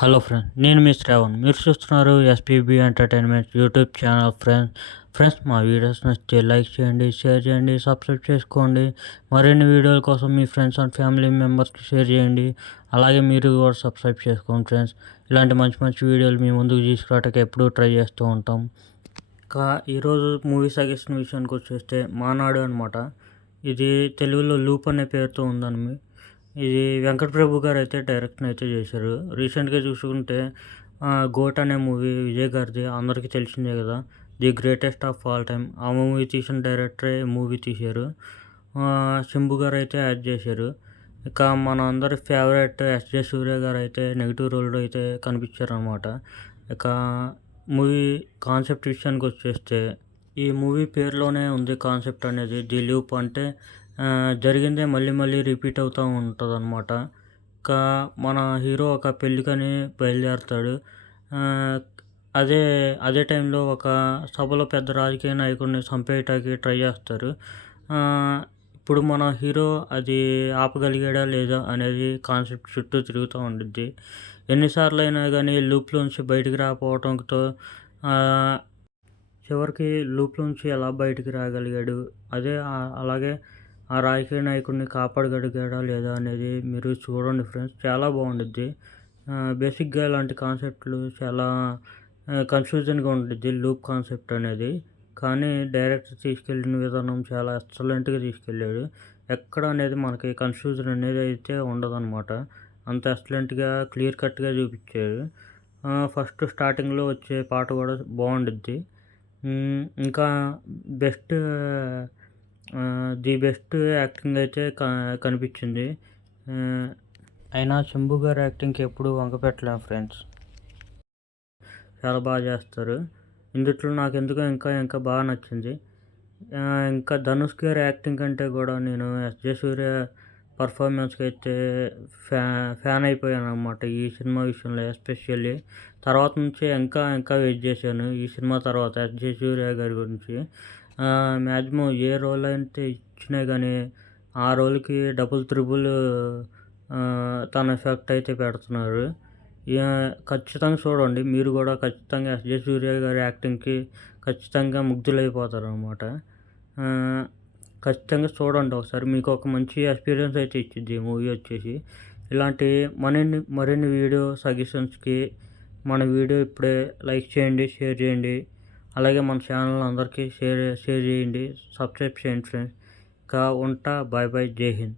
Hello friends, నేను మీ శ్రావణ్. మీరు చూస్తున్నారు SPB entertainment YouTube channel. Friends మా వీడియోస్ నచ్చితే లైక్ చేయండి, షేర్ చేయండి, సబ్స్క్రైబ్ చేసుకోండి. మరిన్ని వీడియోల కోసం మీ ఫ్రెండ్స్ అండ్ ఫ్యామిలీ మెంబర్స్కి షేర్ చేయండి. అలాగే మీరు కూడా సబ్స్క్రైబ్ చేసుకోండి ఫ్రెండ్స్. ఇలాంటి మంచి మంచి వీడియోలు మీ ముందుకు తీసుకురావడానికి ఎప్పుడూ ట్రై చేస్తూ ఉంటాం. ఇంకా ఈరోజు మూవీ సజెషన్ విషయానికి వచ్చేస్తే మానాడు అనమాట. ఇది తెలుగులో లూప్ అనే పేరుతో ఉందని. ఇది వెంకట్ ప్రభు గారు అయితే డైరెక్షన్ అయితే చేశారు. రీసెంట్గా చూసుకుంటే గోట్ అనే మూవీ విజయ్ గారిది అందరికీ తెలిసిందే కదా, the greatest of all time. ఆ మూవీ తీసిన డైరెక్టరే మూవీ తీశారు. శంభు గారు అయితే యాడ్ చేశారు. ఇక మన అందరి ఫేవరెట్ ఎస్జే సూర్య గారు అయితే నెగిటివ్ రోల్లో అయితే కనిపించారనమాట. ఇక మూవీ కాన్సెప్ట్ విషయానికి వచ్చేస్తే ఈ మూవీ పేరులోనే ఉంది కాన్సెప్ట్ అనేది. ది లూప్ అంటే జరిగిందే మళ్ళీ మళ్ళీ రిపీట్ అవుతూ ఉంటుంది అనమాట. ఇంకా మన హీరో ఒక పెళ్ళికని బయలుదేరుతాడు. అదే అదే టైంలో ఒక సభలో పెద్ద రాజకీయ నాయకుడిని చంపేయటానికి ట్రై చేస్తారు. ఇప్పుడు మన హీరో అది ఆపగలిగాడా లేదా అనేది కాన్సెప్ట్ చుట్టూ తిరుగుతూ ఉండిద్ది. ఎన్నిసార్లు అయినా కానీ లూప్లోంచి బయటికి రాకపోవడంతో చివరికి లూప్లోంచి ఎలా బయటికి రాగలిగాడు, అలాగే ఆ రాజకీయ నాయకుడిని కాపాడగలిగాడా లేదా అనేది మీరు చూడండి ఫ్రెండ్స్. చాలా బాగుండిద్ది. బేసిక్గా ఇలాంటి కాన్సెప్ట్లు చాలా కన్ఫ్యూజన్గా ఉండిద్ది లూప్ కాన్సెప్ట్ అనేది. కానీ డైరెక్టర్ తీసుకెళ్ళిన విధానం చాలా ఎక్సలెంట్గా తీసుకెళ్ళాడు. ఎక్కడ అనేది మనకి కన్ఫ్యూజన్ అనేది అయితే ఉండదన్నమాట. అంత ఎక్సలెంట్గా క్లియర్ కట్గా చూపించాడు. ఫస్ట్ స్టార్టింగ్లో వచ్చే పాట కూడా బాగుండిద్ది. ఇంకా బెస్ట్ ది బెస్ట్ యాక్టింగ్ అయితే కనిపించింది. అయినా శంభు గారి యాక్టింగ్కి ఎప్పుడు వంక పెట్టలేము ఫ్రెండ్స్. చాలా బాగా చేస్తారు. ఇందుట్లో నాకు ఎందుకో ఇంకా ఇంకా బాగా నచ్చింది. ఇంకా ధనుష్ గారి యాక్టింగ్ కంటే కూడా నేను ఎస్జే సూర్య పర్ఫార్మెన్స్కి అయితే ఫ్యాన్ అయిపోయాను అనమాట ఈ సినిమా విషయంలో ఎస్పెషల్లీ. తర్వాత నుంచి ఇంకా ఇంకా వెయిట్ చేశాను ఈ సినిమా తర్వాత ఎస్జే సూర్య గారి గురించి. మ్యాక్సిమం ఏ రోల్ అయితే ఇచ్చినా కానీ ఆ రోల్కి డబుల్ త్రిబుల్ తన ఎఫెక్ట్ అయితే పెడుతున్నారు. ఖచ్చితంగా చూడండి. మీరు కూడా ఖచ్చితంగా ఎస్జే సూర్య గారి యాక్టింగ్కి ఖచ్చితంగా ముగ్ధులైపోతారు అనమాట. ఖచ్చితంగా చూడండి ఒకసారి. మీకు ఒక మంచి ఎక్స్పీరియన్స్ అయితే ఇచ్చింది ఈ మూవీ వచ్చేసి. ఇలాంటి మరిన్ని వీడియో సజెషన్స్కి మన వీడియో ఇప్పుడే లైక్ చేయండి, షేర్ చేయండి. అలాగే మన ఛానల్ అందరికీ షేర్ చేయండి, సబ్స్క్రైబ్ చేయండి ఫ్రెండ్స్. ఇంకా ఉంటా. Bye bye. జై హింద్.